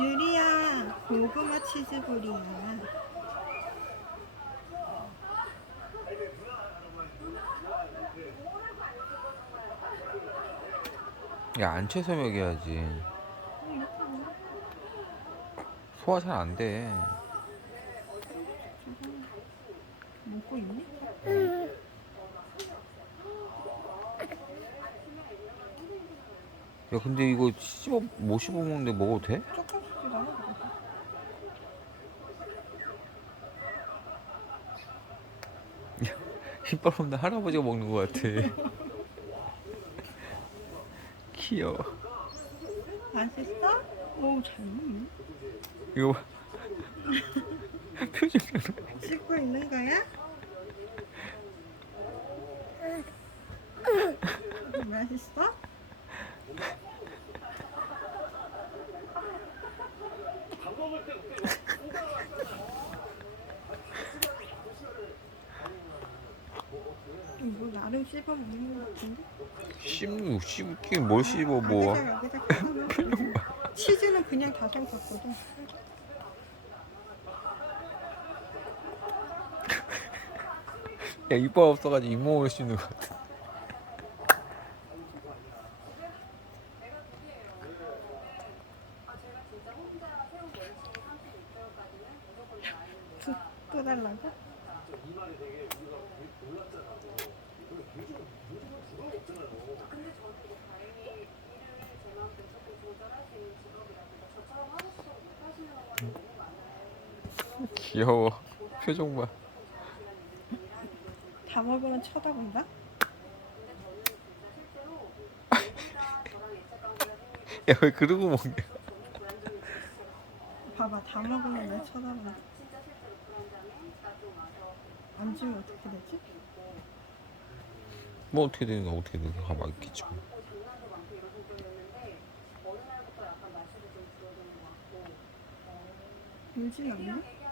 유리야 고구마 치즈볼이야 야 안채서 먹여야지 소화 잘 안 돼. 먹고 있니? 야 근데 이거 씹어 못 씹어 먹는데 먹어도 돼? 이빨 없는 할아버지가 먹는 것 같아. 귀여워. 맛있어? 오잘 먹네 이거 봐. 표정. 씹고 있는 거야? 맛있어? 나름 씹어 먹는 것 같은데? 씹는 씹긴 뭘 씹어 뭐. 꽂아놓으면 치즈는 그냥 다 섞었거든 야 이빨 없어가지고 잇몸을 씹는 것 같아. 또 달라고? 귀여워. 표정 봐. 다 먹으면 쳐다본다? 야 왜 그러고 먹냐? 봐봐 다 먹으면 왜 쳐다본다 안 주면 어떻게 되지? 뭐 어떻게 되는 거야 어떻게 되는 거야 가만 있겠지. 뭐. 울진 않네?